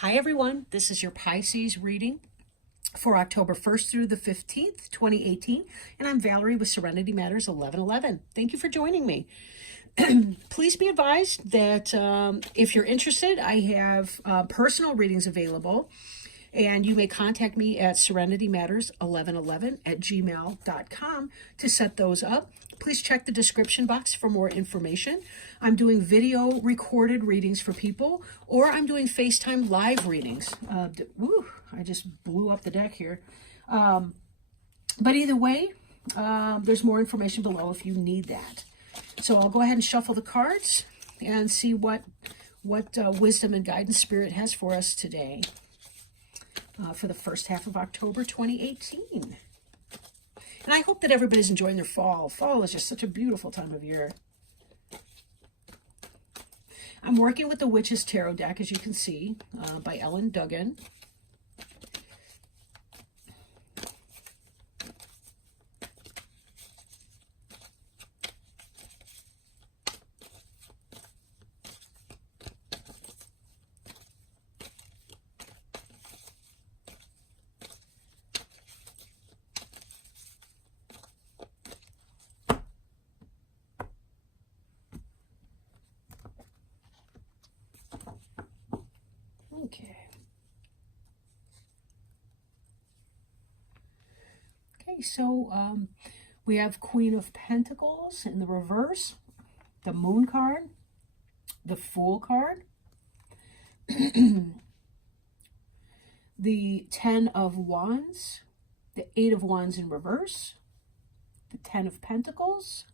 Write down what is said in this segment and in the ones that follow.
Hi everyone, this is your Pisces reading for October 1st through the 15th, 2018, and I'm Valerie with Serenity Matters 1111. Thank you for joining me. Please be advised that if you're interested, I have personal readings available, and you may contact me at serenitymatters1111@gmail.com to set those up. Please check the description box for more information. I'm doing video recorded readings for people, or I'm doing FaceTime live readings. I just blew up the deck here. But either way, there's more information below if you need that. So I'll go ahead and shuffle the cards and see what wisdom and guidance Spirit has for us today for the first half of October 2018. And I hope that everybody's enjoying their fall. Fall is just such a beautiful time of year. I'm working with the Witch's Tarot deck, as you can see, by Ellen Duggan. Okay, so we have Queen of Pentacles in the reverse, the Moon card, the Fool card, the Ten of Wands, the Eight of Wands in reverse, the Ten of Pentacles,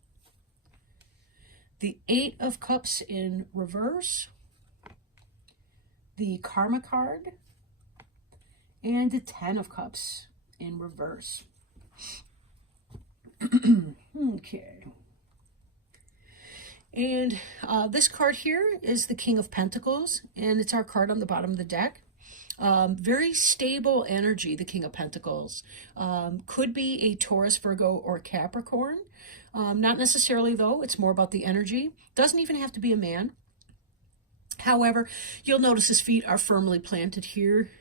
the Eight of Cups in reverse, the Karma card, and the Ten of Cups in reverse. Okay. And this card here is the King of Pentacles, and it's our card on the bottom of the deck. Very stable energy, the King of Pentacles. Could be a Taurus, Virgo, or Capricorn. Not necessarily, though. It's more about the energy. Doesn't even have to be a man. However, you'll notice his feet are firmly planted here.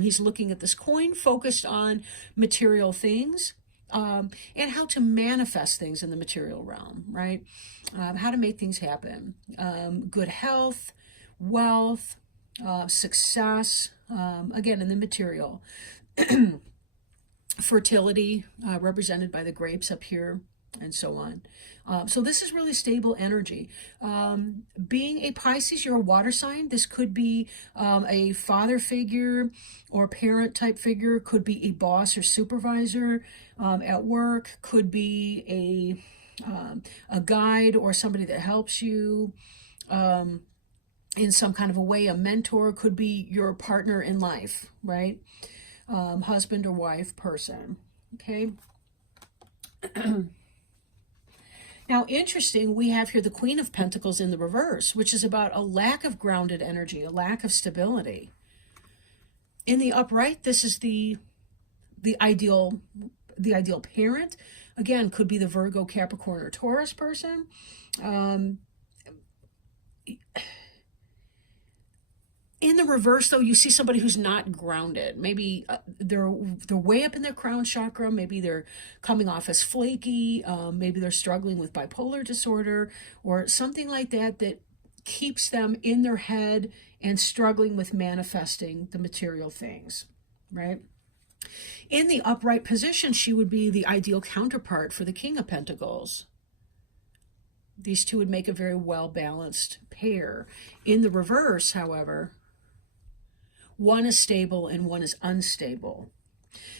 He's looking at this coin, focused on material things, and how to manifest things in the material realm, right? How to make things happen. Good health, wealth, success, again, in the material. Fertility, represented by the grapes up here, and so on. So this is really stable energy. Being a Pisces, you're a water sign. This could be a father figure or parent type figure, could be a boss or supervisor at work, could be a guide or somebody that helps you in some kind of a way. A mentor could be your partner in life, right? Husband or wife person, okay? Now, interesting, we have here the Queen of Pentacles in the reverse, which is about a lack of grounded energy, a lack of stability. In the upright, this is the ideal parent. Again, could be the Virgo, Capricorn, or Taurus person. In the reverse, though, you see somebody who's not grounded. Maybe they're way up in their crown chakra. Maybe they're coming off as flaky. Maybe they're struggling with bipolar disorder or something like that that keeps them in their head and struggling with manifesting the material things, right? In the upright position, she would be the ideal counterpart for the King of Pentacles. These two would make a very well-balanced pair. In the reverse, however, one is stable and one is unstable.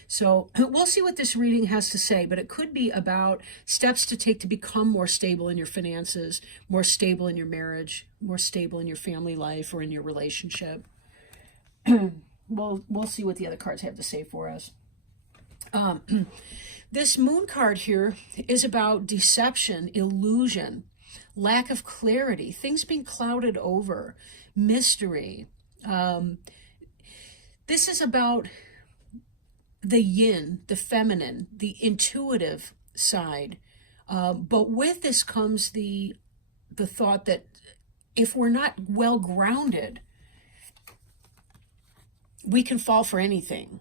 So we'll see what this reading has to say, but it could be about steps to take to become more stable in your finances, more stable in your marriage, more stable in your family life or in your relationship. We'll see what the other cards have to say for us. This Moon card here is about deception, illusion, lack of clarity, things being clouded over, mystery. This is about the yin, the feminine, the intuitive side. But with this comes the thought that if we're not well grounded, we can fall for anything,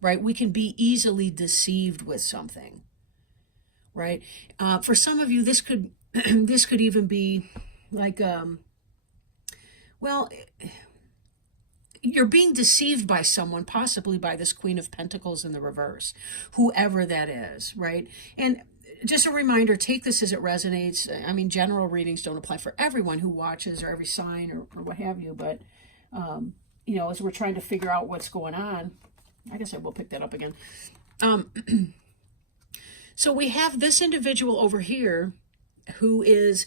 right? We can be easily deceived with something, right? For some of you, this could this could even be like, well, you're being deceived by someone, possibly by this Queen of Pentacles in the reverse, whoever that is, right? And just a reminder, take this as it resonates. I mean, general readings don't apply for everyone who watches or every sign or what have you, but, you know, as we're trying to figure out what's going on, I guess I will pick that up again. So we have this individual over here who is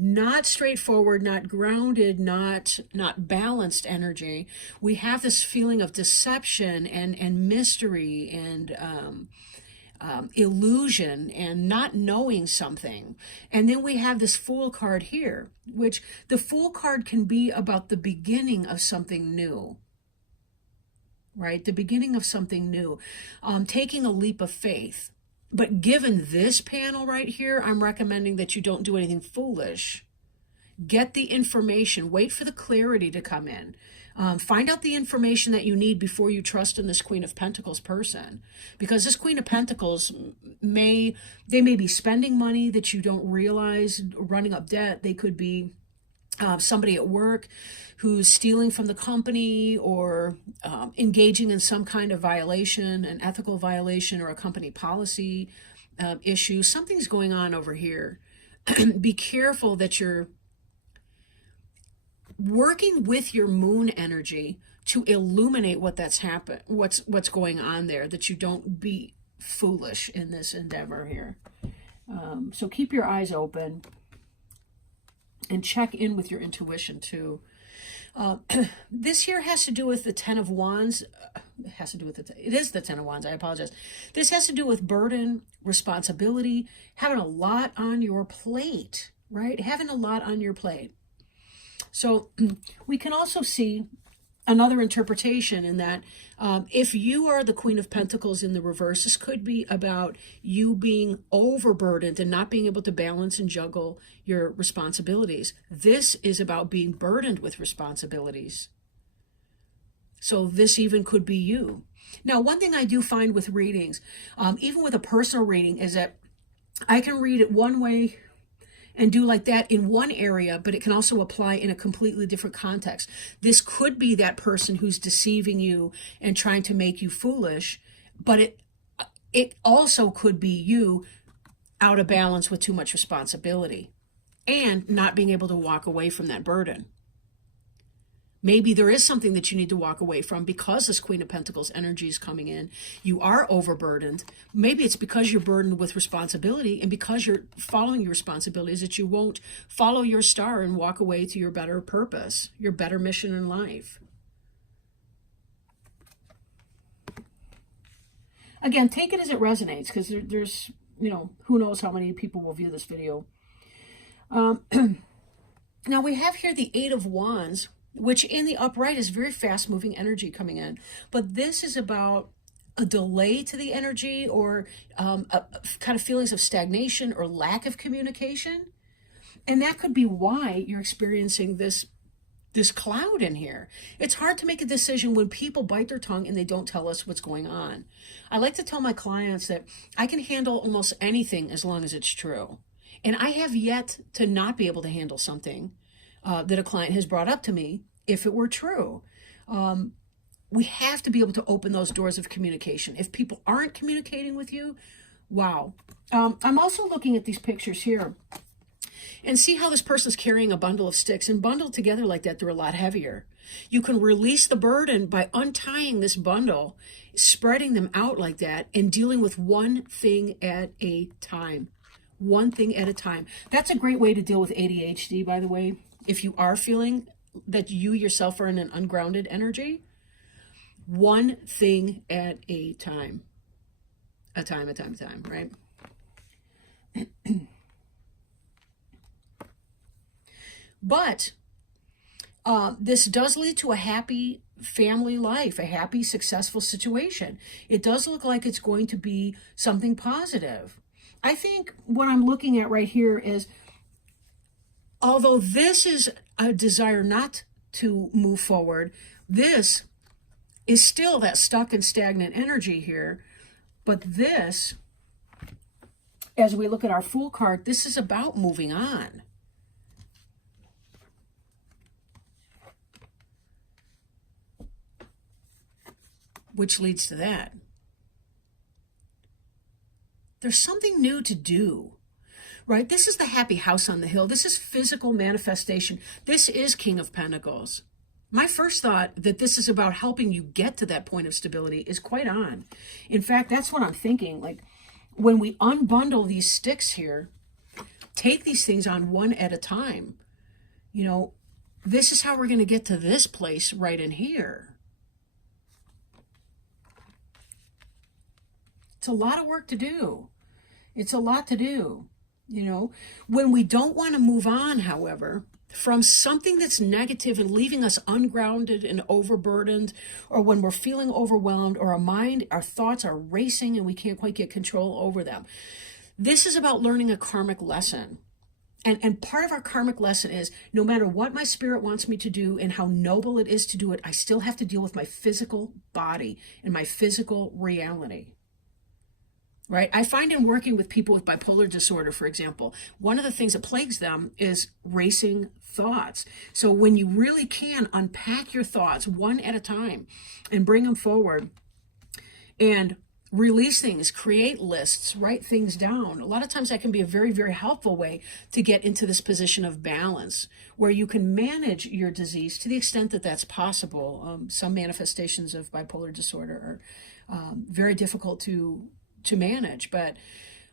not straightforward, not grounded, not balanced energy. We have this feeling of deception and mystery and illusion and not knowing something. And then we have this Fool card here, which the Fool card can be about the beginning of something new, right? The beginning of something new, taking a leap of faith. But given this panel right here, I'm recommending that you don't do anything foolish. Get the information. Wait for the clarity to come in. Find out the information that you need before you trust in this Queen of Pentacles person. Because this Queen of Pentacles may be spending money that you don't realize, running up debt. They could be somebody at work who's stealing from the company or engaging in some kind of violation, an ethical violation or a company policy issue. Something's going on over here. Be careful that you're working with your moon energy to illuminate what's going on there, that you don't be foolish in this endeavor here. So keep your eyes open and check in with your intuition too. This here has to do with the Ten of Wands. It is the Ten of Wands, I apologize. This has to do with burden, responsibility, having a lot on your plate, right? Having a lot on your plate. So we can also see another interpretation in that if you are the Queen of Pentacles in the reverse, this could be about you being overburdened and not being able to balance and juggle your responsibilities. This is about being burdened with responsibilities. So this even could be you. Now, one thing I do find with readings, even with a personal reading, is that I can read it one way and do like that in one area, but it can also apply in a completely different context. This could be that person who's deceiving you and trying to make you foolish, but it also could be you out of balance with too much responsibility and not being able to walk away from that burden. Maybe there is something that you need to walk away from because this Queen of Pentacles energy is coming in. You are overburdened. Maybe it's because you're burdened with responsibility and because you're following your responsibilities that you won't follow your star and walk away to your better purpose, your better mission in life. Again, take it as it resonates because there's, you know, who knows how many people will view this video. Now we have here the Eight of Wands, which in the upright is very fast-moving energy coming in. But this is about a delay to the energy or a kind of feelings of stagnation or lack of communication. And that could be why you're experiencing this cloud in here. It's hard to make a decision when people bite their tongue and they don't tell us what's going on. I like to tell my clients that I can handle almost anything as long as it's true. And I have yet to not be able to handle something that a client has brought up to me if it were true. We have to be able to open those doors of communication. If people aren't communicating with you, wow. I'm also looking at these pictures here and see how this person's carrying a bundle of sticks, and bundled together like that, they're a lot heavier. You can release the burden by untying this bundle, spreading them out like that, and dealing with one thing at a time. One thing at a time. That's a great way to deal with ADHD, by the way. If you are feeling that you yourself are in an ungrounded energy, one thing at a time. A time, right? But this does lead to a happy family life, a happy, successful situation. It does look like it's going to be something positive. I think what I'm looking at right here is, although this is a desire not to move forward, this is still that stuck and stagnant energy here. But this, as we look at our Fool card, this is about moving on. Which leads to that. There's something new to do, right? This is the happy house on the hill. This is physical manifestation. This is King of Pentacles. My first thought that this is about helping you get to that point of stability is quite on. In fact, that's what I'm thinking. Like, when we unbundle these sticks here, take these things on one at a time. You know, this is how we're going to get to this place right in here. It's a lot of work to do. It's a lot to do. You know, when we don't want to move on, however, from something that's negative and leaving us ungrounded and overburdened, or when we're feeling overwhelmed, or our thoughts are racing and we can't quite get control over them. This is about learning a karmic lesson. And part of our karmic lesson is, no matter what my spirit wants me to do and how noble it is to do it, I still have to deal with my physical body and my physical reality. Right? I find in working with people with bipolar disorder, for example, one of the things that plagues them is racing thoughts. So when you really can unpack your thoughts one at a time and bring them forward and release things, create lists, write things down, a lot of times that can be a very, very helpful way to get into this position of balance where you can manage your disease to the extent that that's possible. Some manifestations of bipolar disorder are very difficult to manage. But,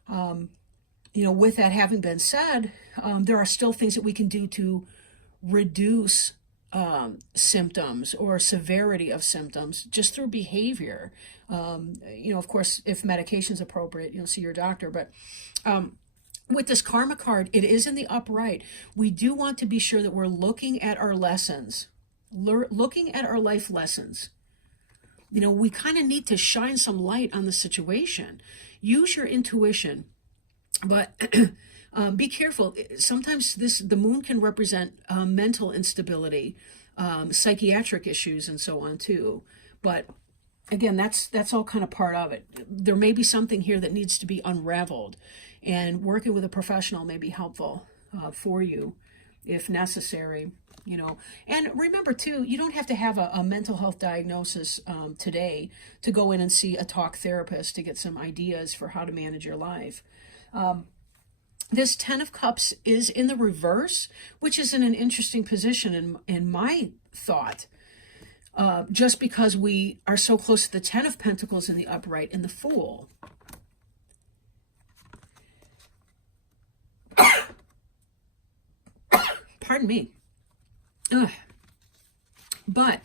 you know, with that having been said, there are still things that we can do to reduce symptoms or severity of symptoms just through behavior. You know, of course, if medication is appropriate, you know, see your doctor. But with this karma card, it is in the upright. We do want to be sure that we're looking at our lessons, looking at our life lessons. You know, we kind of need to shine some light on the situation. Use your intuition, but be careful. Sometimes the moon can represent mental instability, psychiatric issues, and so on too. But again, that's all kind of part of it. There may be something here that needs to be unraveled, and working with a professional may be helpful for you if necessary. You know, and remember too, you don't have to have a mental health diagnosis today to go in and see a talk therapist to get some ideas for how to manage your life. This 10 of Cups is in the reverse, which is in an interesting position in my thought, just because we are so close to the 10 of Pentacles in the upright and the Fool. Pardon me. Ugh. But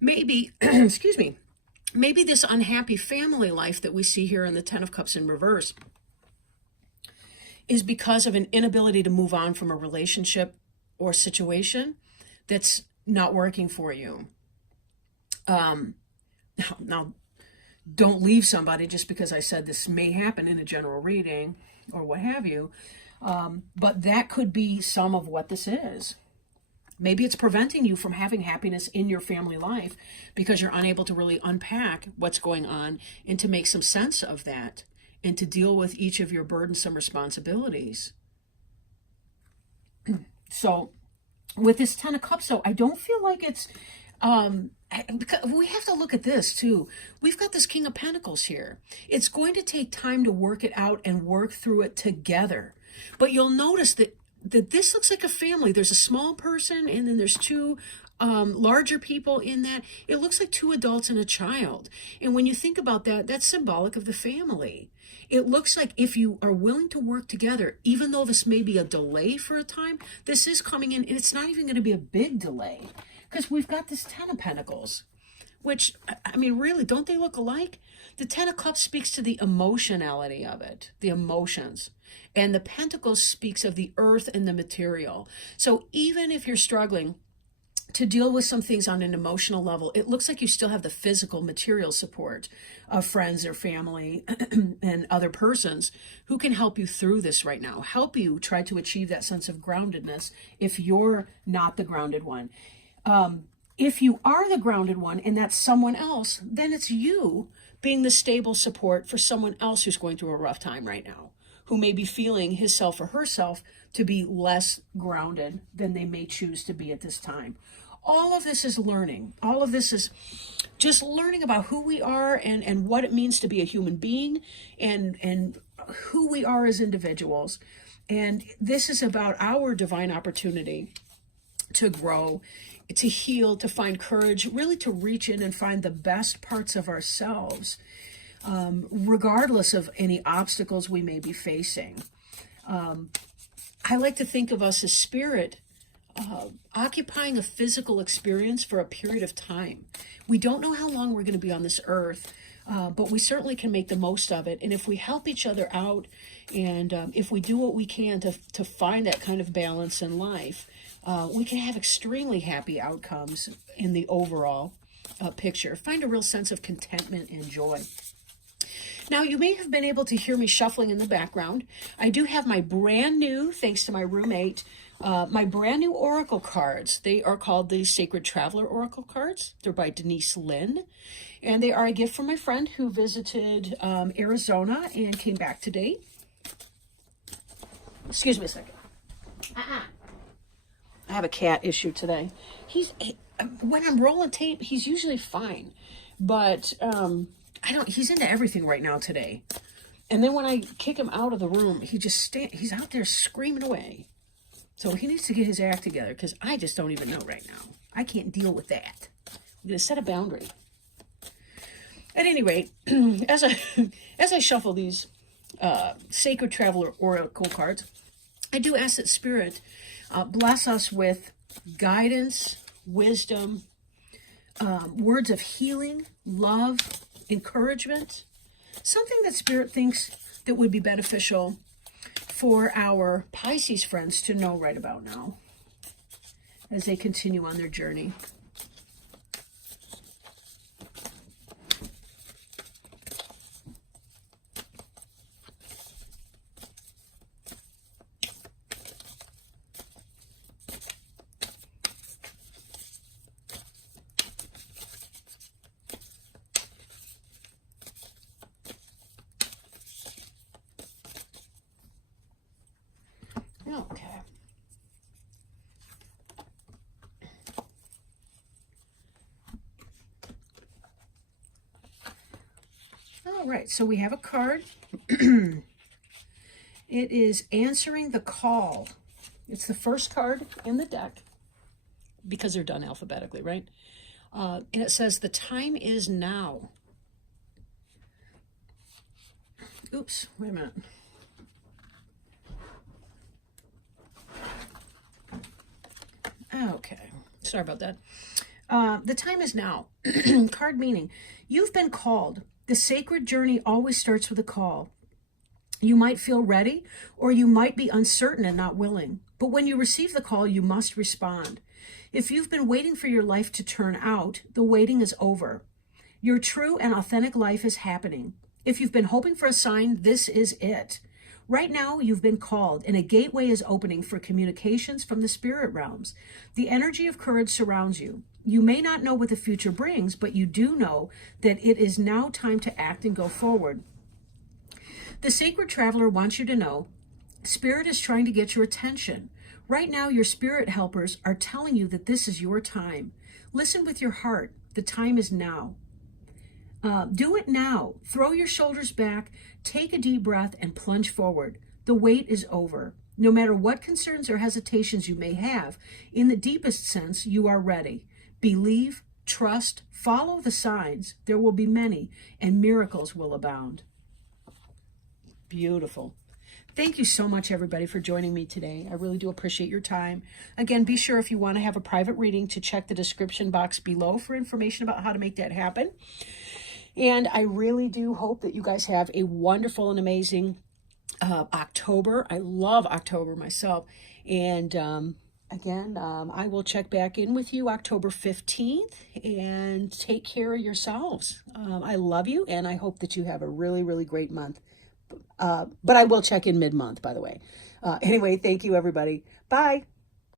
maybe, excuse me, maybe this unhappy family life that we see here in the 10 of Cups in reverse is because of an inability to move on from a relationship or situation that's not working for you. Now, don't leave somebody just because I said this may happen in a general reading or what have you. But that could be some of what this is. Maybe it's preventing you from having happiness in your family life because you're unable to really unpack what's going on and to make some sense of that and to deal with each of your burdensome responsibilities. So with this 10 of Cups, though, I don't feel like it's, because we have to look at this too. We've got this King of Pentacles here. It's going to take time to work it out and work through it together. But you'll notice that this looks like a family. There's a small person and then there's two larger people in that. It looks like two adults and a child. And when you think about that, that's symbolic of the family. It looks like if you are willing to work together, even though this may be a delay for a time, this is coming in and it's not even going to be a big delay because we've got this 10 of Pentacles, which, I mean, really, don't they look alike? The 10 of Cups speaks to the emotionality of it, the emotions. And the Pentacles speaks of the earth and the material. So even if you're struggling to deal with some things on an emotional level, it looks like you still have the physical material support of friends or family and other persons who can help you through this right now, help you try to achieve that sense of groundedness if you're not the grounded one. If you are the grounded one and that's someone else, then it's you being the stable support for someone else who's going through a rough time right now, who may be feeling himself or herself to be less grounded than they may choose to be at this time. All of this is learning. All of this is just learning about who we are and what it means to be a human being and who we are as individuals. And this is about our divine opportunity to grow, to heal, to find courage, really to reach in and find the best parts of ourselves, regardless of any obstacles we may be facing. I like to think of us as spirit occupying a physical experience for a period of time. We don't know how long we're going to be on this earth, but we certainly can make the most of it. And if we help each other out, and if we do what we can to find that kind of balance in life, we can have extremely happy outcomes in the overall picture. Find a real sense of contentment and joy. Now, you may have been able to hear me shuffling in the background. I do have my brand new, thanks to my roommate, my brand new Oracle cards. They are called the Sacred Traveler Oracle cards. They're by Denise Lynn. And they are a gift from my friend who visited Arizona and came back today. Excuse me a second. I have a cat issue today. When I'm rolling tape, he's usually fine. But he's into everything right now today. And then when I kick him out of the room, he's out there screaming away. So he needs to get his act together because I just don't even know right now. I can't deal with that. I'm going to set a boundary. At any rate, as I shuffle these Sacred Traveler Oracle cards, I do ask that Spirit bless us with guidance, wisdom, words of healing, love, encouragement, something that Spirit thinks that would be beneficial for our Pisces friends to know right about now as they continue on their journey. Okay. All right, so we have a card. It is Answering the Call. It's the first card in the deck because they're done alphabetically, right? And it says, the time is now. Oops, wait a minute. Okay, sorry about that. The time is now. Card meaning, you've been called. The sacred journey always starts with a call. You might feel ready, or you might be uncertain and not willing. But when you receive the call, you must respond. If you've been waiting for your life to turn out, the waiting is over. Your true and authentic life is happening. If you've been hoping for a sign, this is it. Right now, you've been called, and a gateway is opening for communications from the spirit realms. The energy of courage surrounds you. You may not know what the future brings, but you do know that it is now time to act and go forward. The Sacred Traveler wants you to know, Spirit is trying to get your attention. Right now, your spirit helpers are telling you that this is your time. Listen with your heart. The time is now. Do it now. Throw your shoulders back, take a deep breath, and plunge forward. The wait is over. No matter what concerns or hesitations you may have, in the deepest sense, you are ready. Believe, trust, follow the signs. There will be many, and miracles will abound. Beautiful. Thank you so much, everybody, for joining me today. I really do appreciate your time. Again, be sure if you want to have a private reading to check the description box below for information about how to make that happen. And I really do hope that you guys have a wonderful and amazing October. I love October myself. And again, I will check back in with you October 15th, and take care of yourselves. I love you, and I hope that you have a really, really great month. But I will check in mid-month, by the way. Anyway, thank you, everybody. Bye.